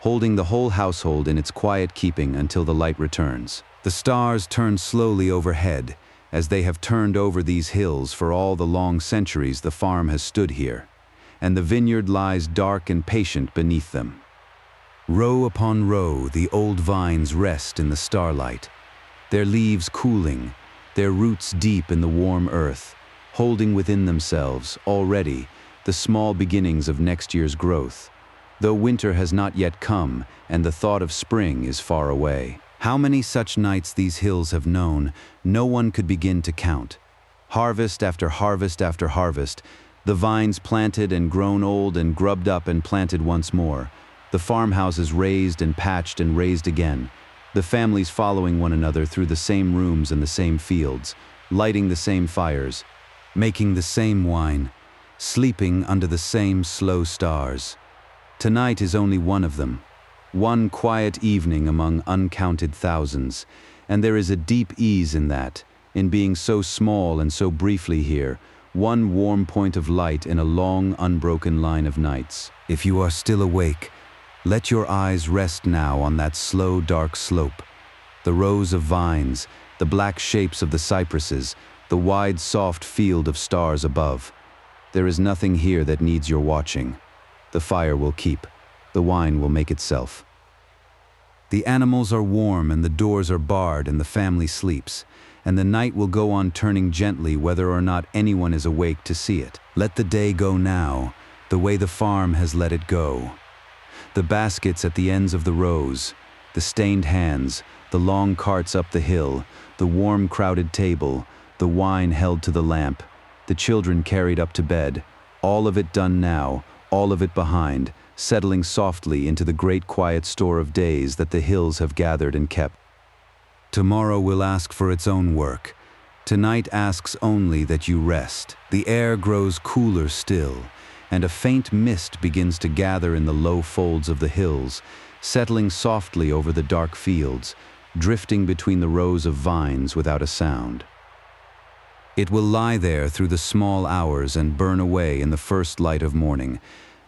holding the whole household in its quiet keeping until the light returns. The stars turn slowly overhead, as they have turned over these hills for all the long centuries the farm has stood here, and the vineyard lies dark and patient beneath them. Row upon row, the old vines rest in the starlight, their leaves cooling, their roots deep in the warm earth, holding within themselves, already, the small beginnings of next year's growth, though winter has not yet come and the thought of spring is far away. How many such nights these hills have known, no one could begin to count. Harvest after harvest after harvest, the vines planted and grown old and grubbed up and planted once more, the farmhouses raised and patched and raised again, the families following one another through the same rooms and the same fields, lighting the same fires, making the same wine, sleeping under the same slow stars. Tonight is only one of them. One quiet evening among uncounted thousands, and there is a deep ease in that, in being so small and so briefly here, one warm point of light in a long, unbroken line of nights. If you are still awake, let your eyes rest now on that slow, dark slope, the rows of vines, the black shapes of the cypresses, the wide, soft field of stars above. There is nothing here that needs your watching. The fire will keep. The wine will make itself. The animals are warm and the doors are barred and the family sleeps, and the night will go on turning gently whether or not anyone is awake to see it. Let the day go now, the way the farm has let it go. The baskets at the ends of the rows, the stained hands, the long carts up the hill, the warm crowded table, the wine held to the lamp, the children carried up to bed, all of it done now, all of it behind, settling softly into the great quiet store of days that the hills have gathered and kept. Tomorrow will ask for its own work. Tonight asks only that you rest. The air grows cooler still, and a faint mist begins to gather in the low folds of the hills, settling softly over the dark fields, drifting between the rows of vines without a sound. It will lie there through the small hours and burn away in the first light of morning,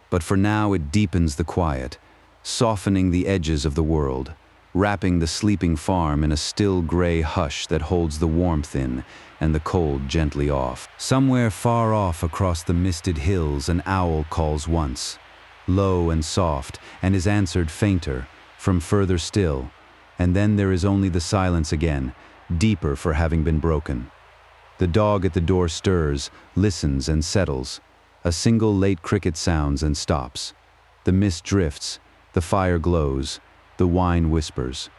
but for now it deepens the quiet, softening the edges of the world, wrapping the sleeping farm in a still gray hush that holds the warmth in and the cold gently off. Somewhere far off across the misted hills an owl calls once, low and soft, and is answered fainter, from further still, and then there is only the silence again, deeper for having been broken. The dog at the door stirs, listens and settles. A single late cricket sounds and stops. The mist drifts, the fire glows, the wine whispers.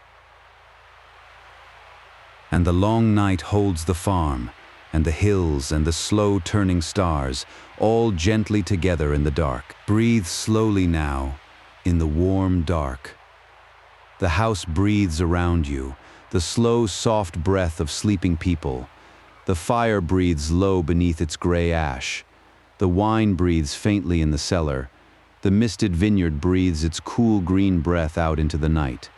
And the long night holds the farm, and the hills and the slow turning stars, all gently together in the dark. Breathe slowly now, in the warm dark. The house breathes around you, the slow, soft breath of sleeping people. The fire breathes low beneath its gray ash. The wine breathes faintly in the cellar. The misted vineyard breathes its cool green breath out into the night.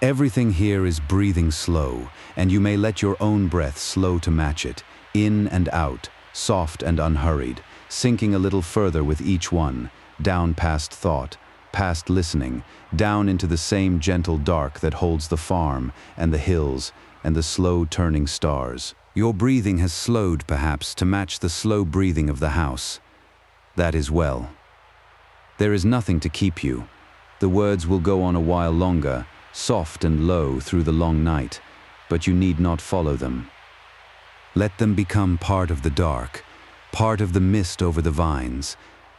Everything here is breathing slow, and you may let your own breath slow to match it, in and out, soft and unhurried, sinking a little further with each one, down past thought, past listening, down into the same gentle dark that holds the farm and the hills and the slow turning stars. Your breathing has slowed, perhaps, to match the slow breathing of the house. That is well. There is nothing to keep you. The words will go on a while longer, soft and low through the long night, but you need not follow them. Let them become part of the dark, part of the mist over the vines,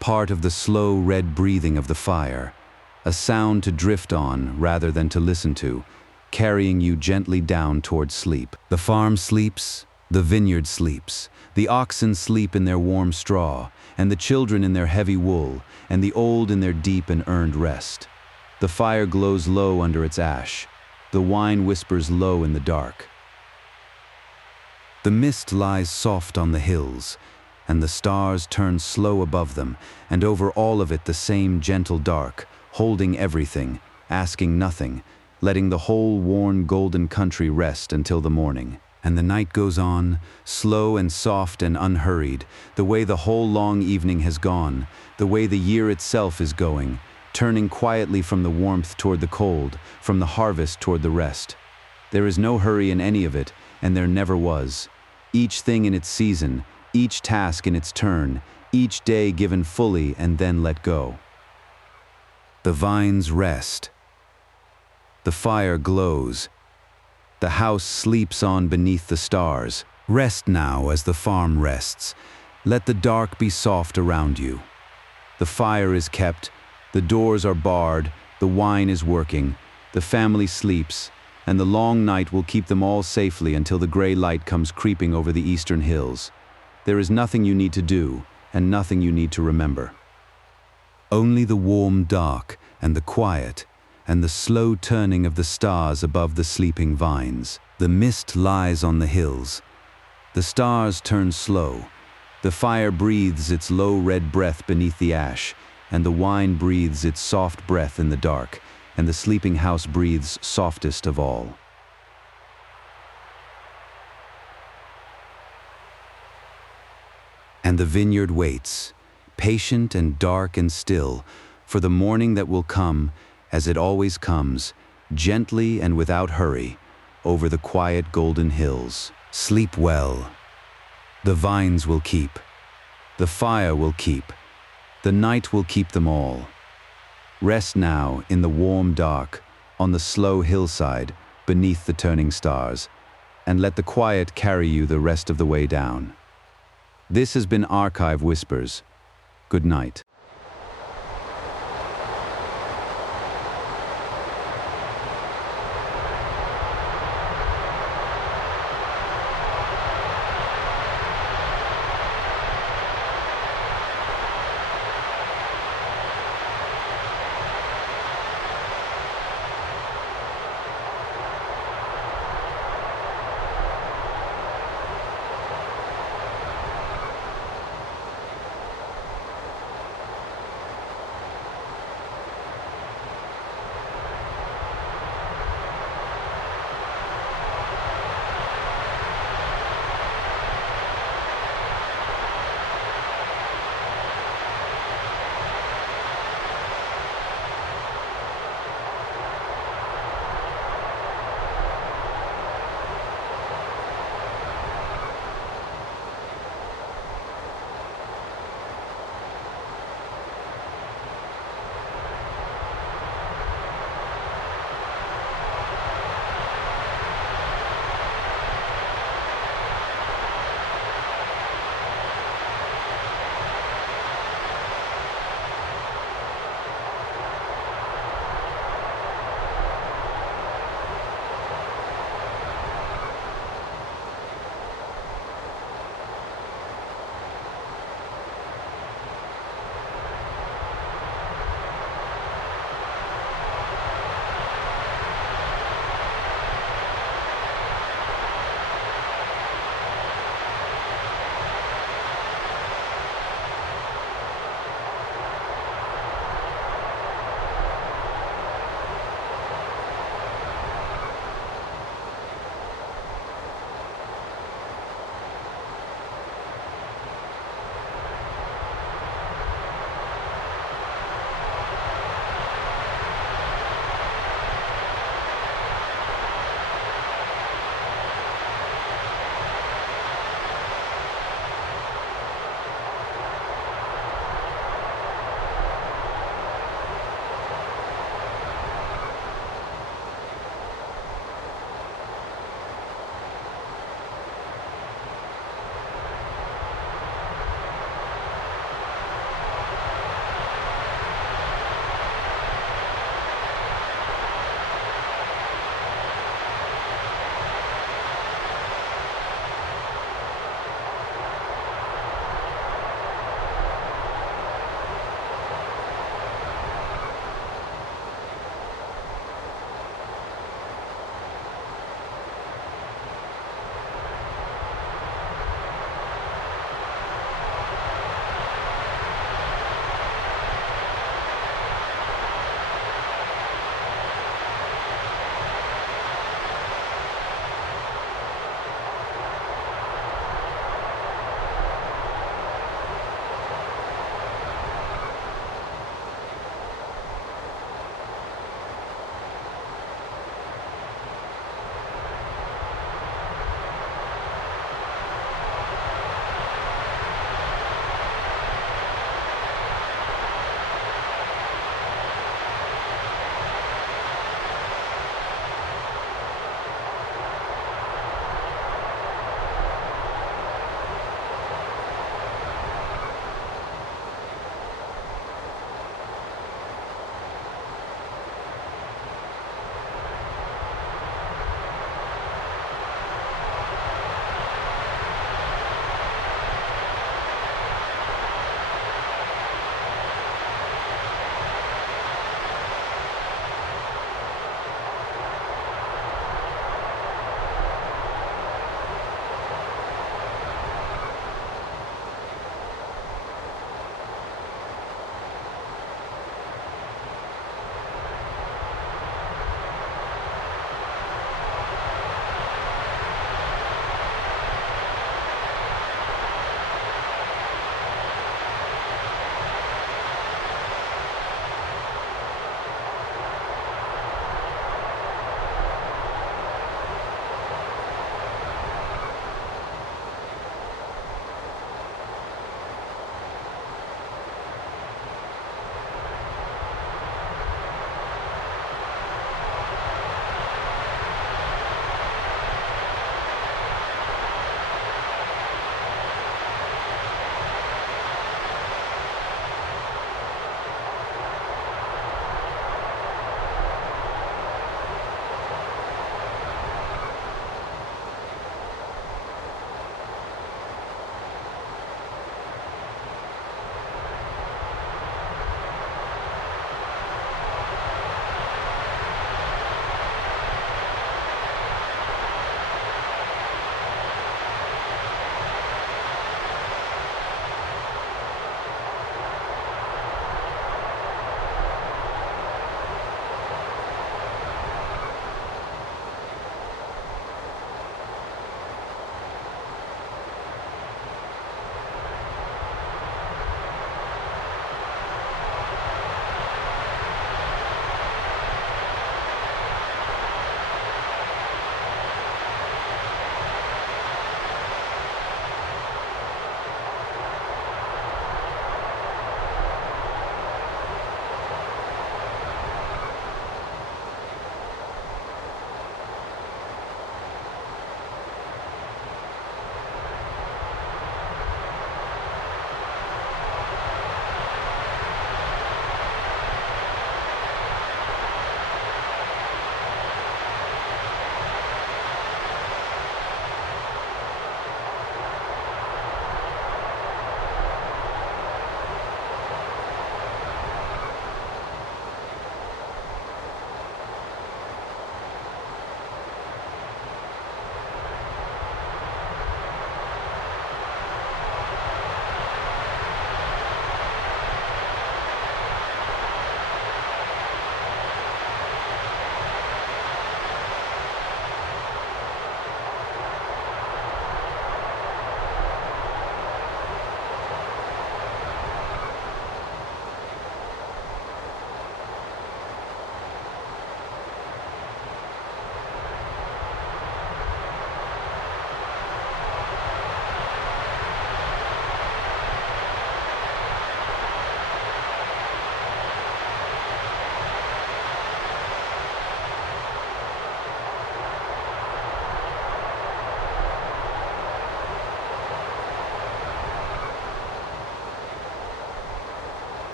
part of the slow red breathing of the fire, a sound to drift on rather than to listen to, carrying you gently down toward sleep. The farm sleeps, the vineyard sleeps, the oxen sleep in their warm straw, and the children in their heavy wool, and the old in their deep and earned rest. The fire glows low under its ash. The wine whispers low in the dark. The mist lies soft on the hills, and the stars turn slow above them, and over all of it the same gentle dark, holding everything, asking nothing, letting the whole worn golden country rest until the morning. And the night goes on, slow and soft and unhurried, the way the whole long evening has gone, the way the year itself is going, turning quietly from the warmth toward the cold, from the harvest toward the rest. There is no hurry in any of it, and there never was. Each thing in its season, each task in its turn, each day given fully and then let go. The vines rest. The fire glows. The house sleeps on beneath the stars. Rest now as the farm rests. Let the dark be soft around you. The fire is kept, the doors are barred, the wine is working, the family sleeps, and the long night will keep them all safely until the gray light comes creeping over the eastern hills. There is nothing you need to do, and nothing you need to remember. Only the warm dark, and the quiet, and the slow turning of the stars above the sleeping vines. The mist lies on the hills. The stars turn slow. The fire breathes its low red breath beneath the ash, and the wine breathes its soft breath in the dark, and the sleeping house breathes softest of all. And the vineyard waits, patient and dark and still, for the morning that will come, as it always comes, gently and without hurry, over the quiet golden hills. Sleep well. The vines will keep. The fire will keep. The night will keep them all. Rest now in the warm dark, on the slow hillside, beneath the turning stars, and let the quiet carry you the rest of the way down. This has been Archive Whispers. Good night.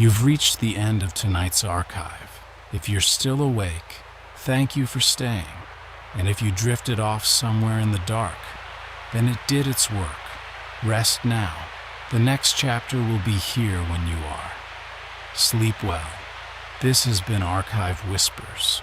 You've reached the end of tonight's archive. If you're still awake, thank you for staying. And if you drifted off somewhere in the dark, then it did its work. Rest now. The next chapter will be here when you are. Sleep well. This has been Archive Whispers.